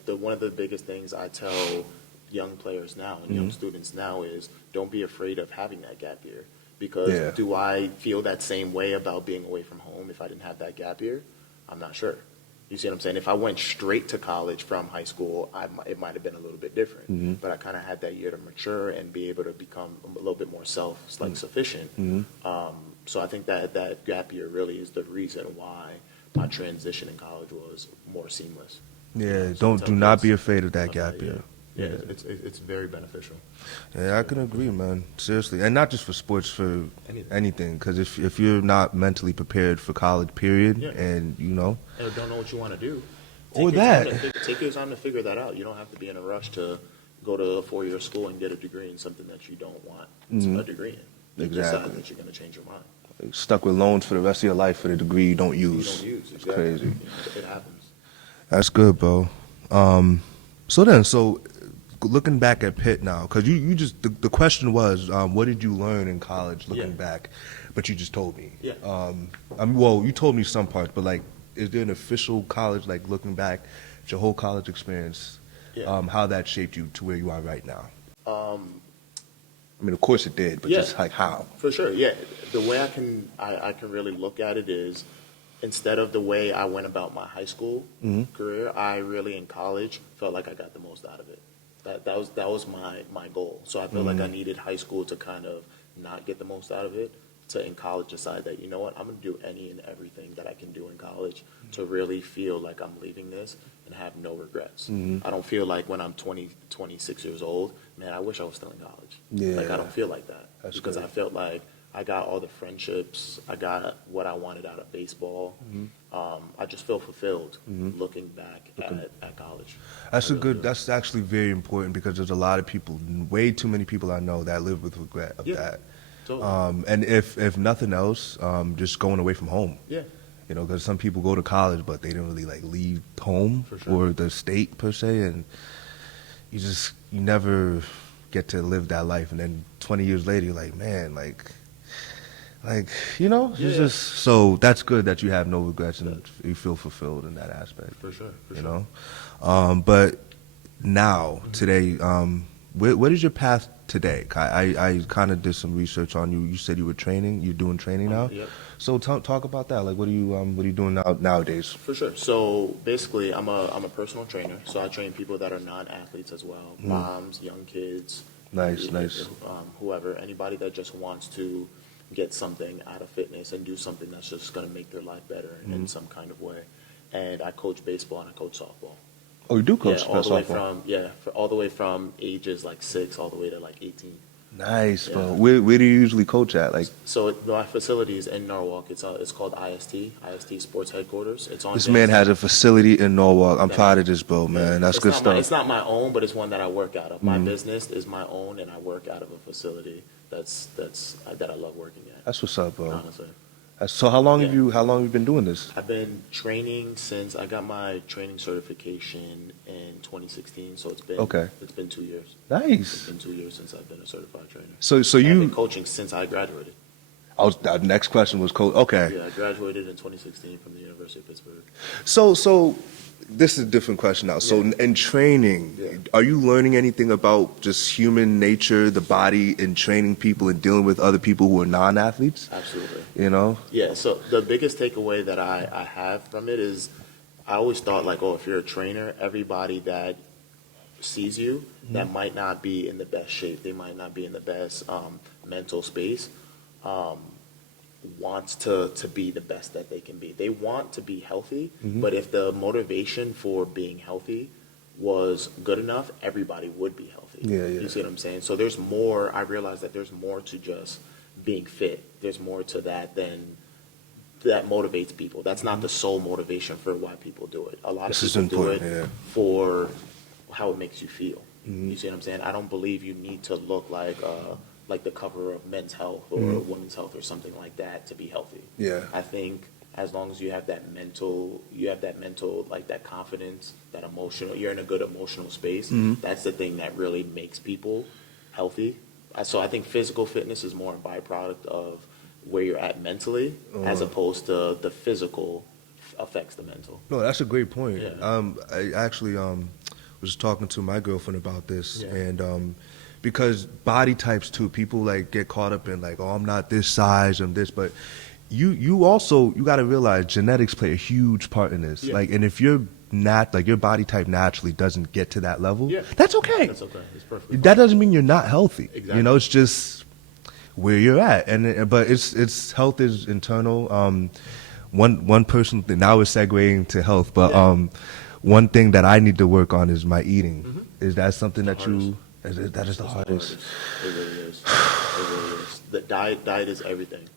one of the biggest things I tell young players now and young students now is don't be afraid of having that gap year. Because do I feel that same way about being away from home if I didn't have that gap year? I'm not sure. You see what I'm saying? If I went straight to college from high school, it might have been a little bit different. Mm-hmm. But I kind of had that year to mature and be able to become a little bit more sufficient. So I think that gap year really is the reason why my transition in college was more seamless. Yeah, do not be afraid of that gap year. Yeah, it's very beneficial. Yeah, I can agree, man. Seriously, and not just for sports, for anything. Because if you're not mentally prepared for college, period, and or don't know what you want to do, take your time to figure that out. You don't have to be in a rush to go to a 4-year school and get a degree in something that you don't want a degree in. You decide that you're going to change your mind. Stuck with loans for the rest of your life for the degree you don't use. Exactly. It's crazy. It happens. That's good, bro. So looking back at Pitt now, because you just the question was, what did you learn in college looking back? But you just told me. Yeah. Well, you told me some parts, but like, is there an official college, like looking back at your whole college experience, how that shaped you to where you are right now? I mean, of course it did, but just like how? For sure, yeah. The way I can really look at it is, instead of the way I went about my high school career, I really in college felt like I got the most out of it. That was my goal. So I felt like I needed high school to kind of not get the most out of it, to in college decide that, you know what, I'm going to do any and everything that I can do in college to really feel like I'm leaving this and have no regrets. I don't feel like when I'm 26 years old, man, I wish I was still in college. Yeah. Like, I don't feel like that. That's because good. I felt like I got all the friendships, I got what I wanted out of baseball. I just feel fulfilled looking back at college. That's actually very important, because there's a lot of people, way too many people I know that live with regret of that. Totally. And if nothing else, just going away from home. Yeah. Because some people go to college, but they don't really like leave home or the state per se, and you never get to live that life. And then 20 years later, you're like, man, it's just, so that's good that you have no regrets and you feel fulfilled in that aspect. For sure. But now, today, what is your path today? I kind of did some research on you. You said you were training. You're doing training now. Yep. So talk about that. Like, what are you doing nowadays? For sure. So basically, I'm a personal trainer. So I train people that are non-athletes as well, moms, young kids. Nice. Whoever, anybody that just wants to get something out of fitness and do something that's just going to make their life better in some kind of way. And I coach baseball and I coach softball. Oh, you do coach all the softball? all the way from ages like 6 all the way to like 18. Nice, bro. Where do you usually coach at? Like, so my facility is in Norwalk. It's called IST Sports Headquarters. It's on. This man has a facility in Norwalk. I'm proud of this, bro, man. That's good stuff. It's not my own, but it's one that I work out of. My business is my own, and I work out of a facility that I love working at. That's what's up, bro. Honestly. So how long have you been doing this? I've been training since I got my training certification in 2016. So it's been 2 years. Nice. It's been 2 years since I've been a certified trainer. So I've been coaching since I graduated. The next question was coach. Okay. Yeah, I graduated in 2016 from the University of Pittsburgh. So this is a different question now. So in training, are you learning anything about just human nature, the body, and training people and dealing with other people who are non-athletes? Absolutely. You know? Yeah, so the biggest takeaway that I have from it is I always thought like, oh, if you're a trainer, everybody that sees you that might not be in the best shape, they might not be in the best mental space, wants to be the best that they can be. They want to be healthy, but if the motivation for being healthy was good enough, everybody would be healthy. Yeah. You see what I'm saying? So there's more, I realize that there's more to just being fit. There's more to that than that motivates people. That's not the sole motivation for why people do it. A lot of people do it for how it makes you feel. You see what I'm saying? I don't believe you need to look like the cover of Men's Health or Women's Health or something like that to be healthy. Yeah. I think as long as you have that mental, like that confidence, that emotional, you're in a good emotional space. That's the thing that really makes people healthy. So I think physical fitness is more a byproduct of where you're at mentally, as opposed to the physical affects the mental. No, that's a great point. Yeah. I actually was talking to my girlfriend about this, and because body types too, people like get caught up in like, oh, I'm not this size, I'm this, but you also got to realize genetics play a huge part in this. Like, and if you're not like your body type naturally doesn't get to that level, that's okay. That's okay. It's perfect. That doesn't mean you're not healthy. Exactly. You know, it's just where you're at, but it's health is internal. One person now we're segueing to health, but one thing that I need to work on is my eating. Is that something that you? That is the hardest. It really is. It really is. The diet is everything.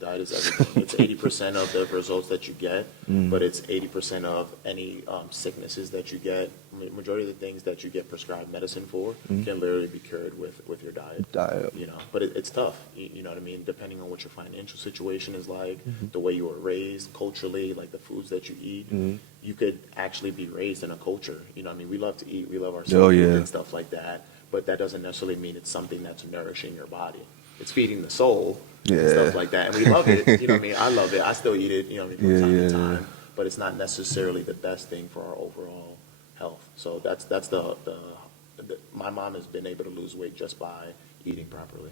Diet is everything. It's 80% of the results that you get, but it's 80% of any sicknesses that you get. Majority of the things that you get prescribed medicine for can literally be cured with your diet. You know, but it's tough. You know what I mean? Depending on what your financial situation is like, the way you were raised culturally, like the foods that you eat, you could actually be raised in a culture. You know what I mean? We love to eat. We love our food and stuff like that. But that doesn't necessarily mean it's something that's nourishing your body. It's feeding the soul and stuff like that. And we love it. You know what I mean? I love it. I still eat it, you know what I mean, from time to time. But it's not necessarily the best thing for our overall health. So that's the my mom has been able to lose weight just by eating properly.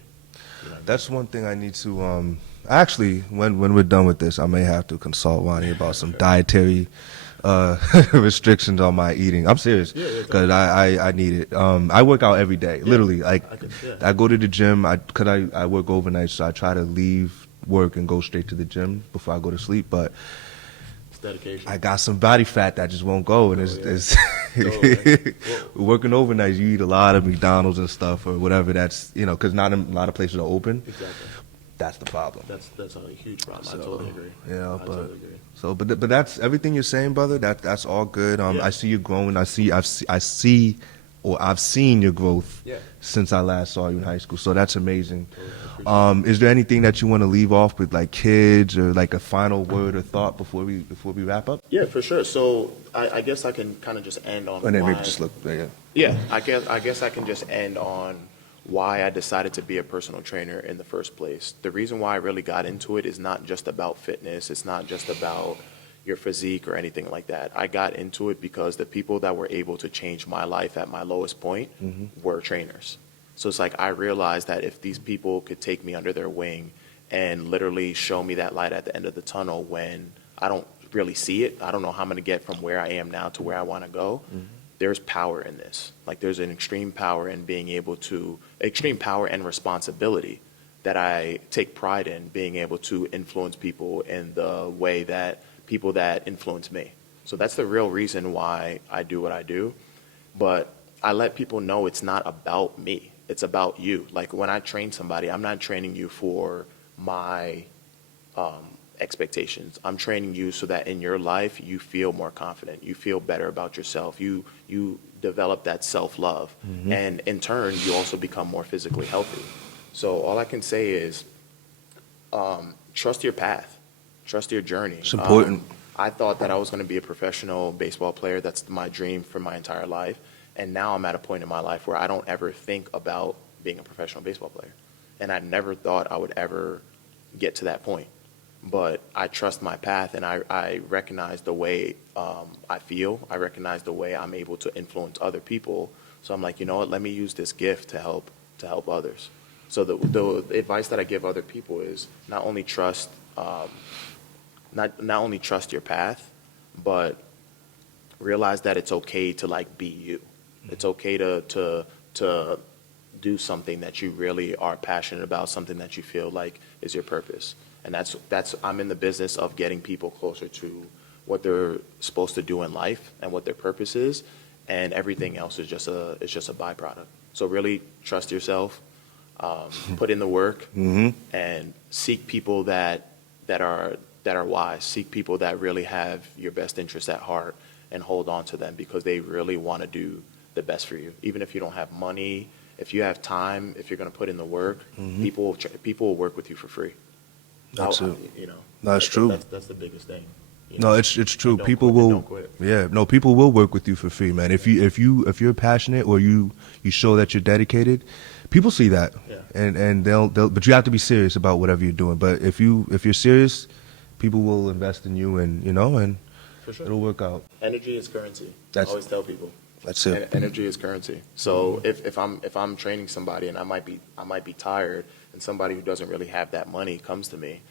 You know That's one thing I need to actually when we're done with this, I may have to consult Ronnie about some dietary restrictions on my eating. I'm serious, because I need it. I work out every day, literally. Like I go to the gym. Cause I work overnight, so I try to leave work and go straight to the gym before I go to sleep. But it's dedication. I got some body fat that just won't go, and it's working overnight. You eat a lot of McDonald's and stuff or whatever. That's because not a lot of places are open. Exactly. That's the problem. That's a huge problem. I totally agree. Yeah, I totally agree. But that's everything you're saying, brother. That's all good. I see you growing. I've seen your growth since I last saw you in high school. So that's amazing. Totally is there anything that you want to leave off with, like kids, or like a final word or thought before we wrap up? Yeah, for sure. So I guess I can kind of just end on. And then maybe just look. Yeah, I guess I can just end on why I decided to be a personal trainer in the first place. The reason why I really got into it is not just about fitness. It's not just about your physique or anything like that. I got into it because the people that were able to change my life at my lowest point were trainers. So it's like I realized that if these people could take me under their wing and literally show me that light at the end of the tunnel when I don't really see it, I don't know how I'm going to get from where I am now to where I want to go, there's power in this. Like there's an extreme power in extreme power and responsibility that I take pride in, being able to influence people in the way that people that influence me. So that's the real reason why I do what I do. But I let people know it's not about me. It's about you. Like when I train somebody, I'm not training you for my expectations. I'm training you so that in your life you feel more confident, you feel better about yourself, you develop that self-love, and in turn you also become more physically healthy. So all I can say is trust your path, trust your journey. It's important. I thought that I was going to be a professional baseball player. That's my dream for my entire life. And now I'm at a point in my life where I don't ever think about being a professional baseball player. And I never thought I would ever get to that point. But I trust my path, and I recognize the way I feel. I recognize the way I'm able to influence other people. So I'm like, you know what? Let me use this gift to help others. So the advice that I give other people is not only trust not only trust your path, but realize that it's okay to like be you. It's okay to do something that you really are passionate about, something that you feel like is your purpose. And that's I'm in the business of getting people closer to what they're supposed to do in life and what their purpose is, and everything else is just a byproduct. So really trust yourself, put in the work, and seek people that are wise. Seek people that really have your best interests at heart, and hold on to them because they really want to do the best for you. Even if you don't have money, if you have time, if you're going to put in the work, people will work with you for free. That's it. You know, That's true. That's the biggest thing. No, it's true. Don't People quit, will, don't quit. yeah, no, people will work with you for free, man. If you're passionate or you show that you're dedicated, people see that, Yeah. and they'll. But you have to be serious about whatever you're doing. But if you're serious, people will invest in you, and and For sure. it'll work out. Energy is currency. I That's- always tell people. That's it. Energy is currency. So if I'm training somebody and I might be tired, and somebody who doesn't really have that money comes to me,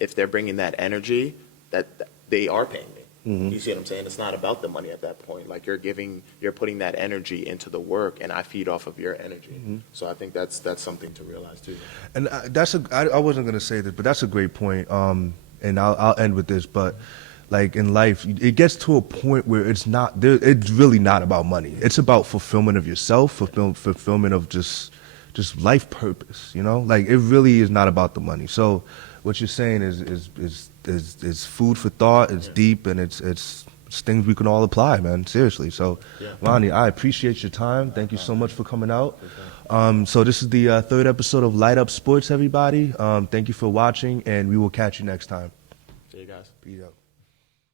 if they're bringing that energy, that they are paying me. You see what I'm saying? It's not about the money at that point. Like you're putting that energy into the work, and I feed off of your energy. So I think that's something to realize too. And I wasn't gonna say this, but that's a great point. And I'll end with this, but like in life, it gets to a point where it's really not about money. It's about fulfillment of yourself, fulfillment of just life purpose. Like it really is not about the money. So what you're saying is food for thought. It's deep, and it's things we can all apply, man. Seriously. So, Ronnie, I appreciate your time. Thank you so much for coming out. So this is the third episode of Light Up Sports, everybody. Thank you for watching, and we will catch you next time. See you guys. Peace out.